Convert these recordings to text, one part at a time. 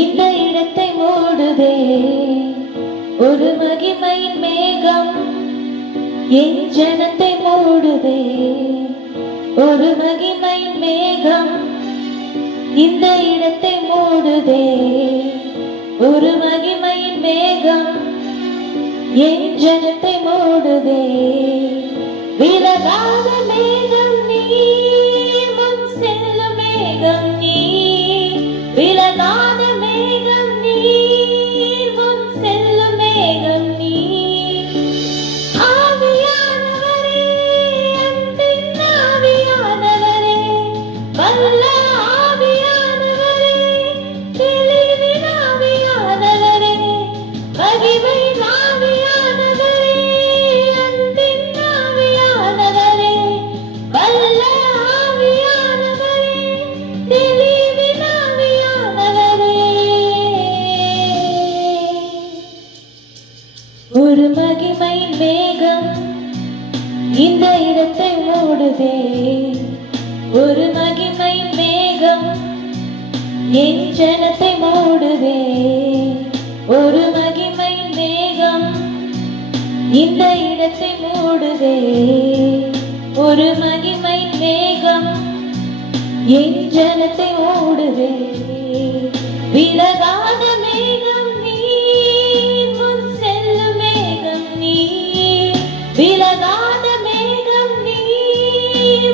இந்த இடத்தை மூடுதே ஒரு மகிமையின் மேகம். என் ஜனத்தை மூடுதே ஒரு மகிமையின் மேகம். இந்த இடத்தை மூடுதே ஒரு மகிமையின் மேகம். என் ஜனத்தை மூடுதே விலகாத மேகம் நீ, முன் செல்லும் மேகம் நீ. விலகாத மேகம் நீ, முன் செல்லும் மேகம் நீ. ஆவியானவரே, அன்பின் ஆவியானவரே, வல்ல ஆவியானவரே, தெளிவின் ஆவியானவரே, மகிமையின் ஆவியானவரே, அன்பின் ஆவியானவரே, வல்ல ஆவியானவரே, தெளிவின் ஆவியானவரே. ஒரு மகிமையின் மேகம் இந்த இடத்தை மூடுதே ஒரு மகிமையின் மேகம். என் ஜனத்தை மூடுதே ஒரு மகிமையின் மேகம். இந்த இடத்தை மூடுதே ஒரு மகிமையின் மேகம். என் ஜனத்தை மூடுதே விலகாத மேகம் நீ, முன் செல்லும் மேகம் நீ. விலகாத மேகம் நீ,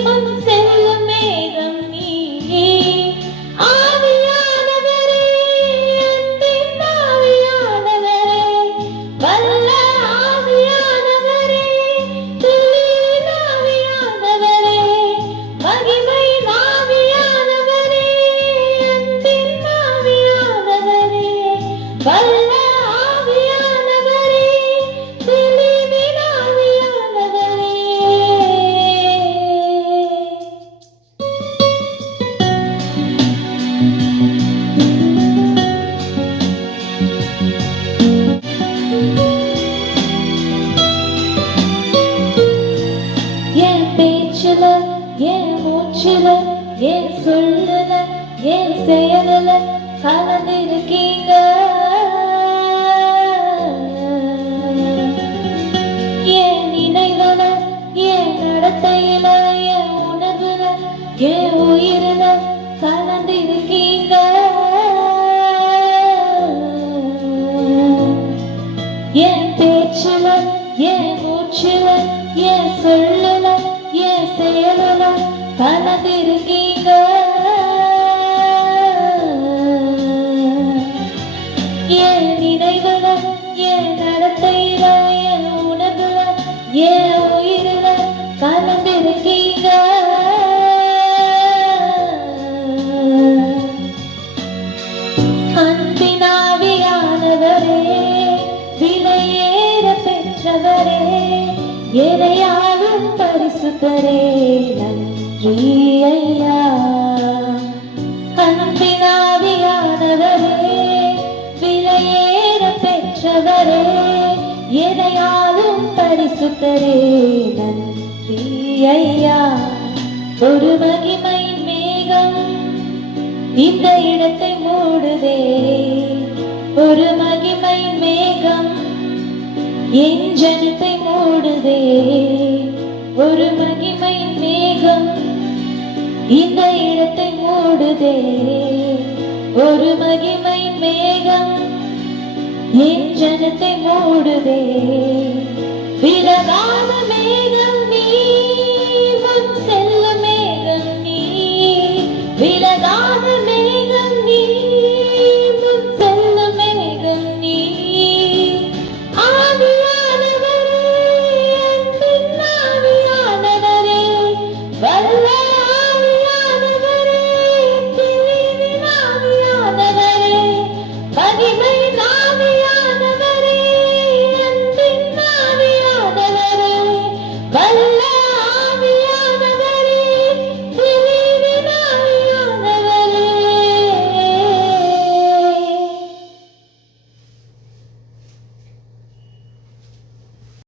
முன் செல்லும் மேகம் நீ. ஆவியானவரே, அன்பின் ஆவியானவரே, வல்ல ஆவியானவரே, தெளிவின் ஆவியானவரே, மகிமையின் ஆவியானவரே, அன்பின் ஆவியானவரே, வல்ல ஆவியானவரே, தெளிவின் ஆவியானவரே. என் பேச்சுல, என் மூச்சுல, என் சொல்லுல, என் செயலுல கலந்திருக்கீங்க. என் நினைவுல, என் நடத்தையில, என் உணர்வுல, என் உயிரில கலந்திருக்கீங்க. என் பேச்சுல, என் மூச்சுல, என் சொல்லுல, என் செயலுல கலந்திருக்கீங்க. என் நினைவுல, என் நடத்தையில, என் உணர்வுல, என் உயிரில கலந்திருக்கீங்க. அன்பின் ஆவியானவரே, விலையேற பெற்றவரே, எனையாளும் பரிசுத்தரே, நன்றி ஐயா. அன்பின் ஆவியானவரே, விலையேற பெற்றவரே, எனையாளும் பரிசுத்தரே, நன்றி ஐயா. ஒரு மகிமையின் மேகம் இந்த இடத்தை மூடுதே ஒரு மகிமையின் மேகம். என் ஜனத்தை மூடுதே ஒரு மகிமையின் மேகம். இந்த இடத்தை மூடுதே ஒரு மகிமையின் மேகம். என் ஜனத்தை மூடுதே விலகாத மேகம் நீ, முன் செல்லும் மேகம் நீ. விலகாத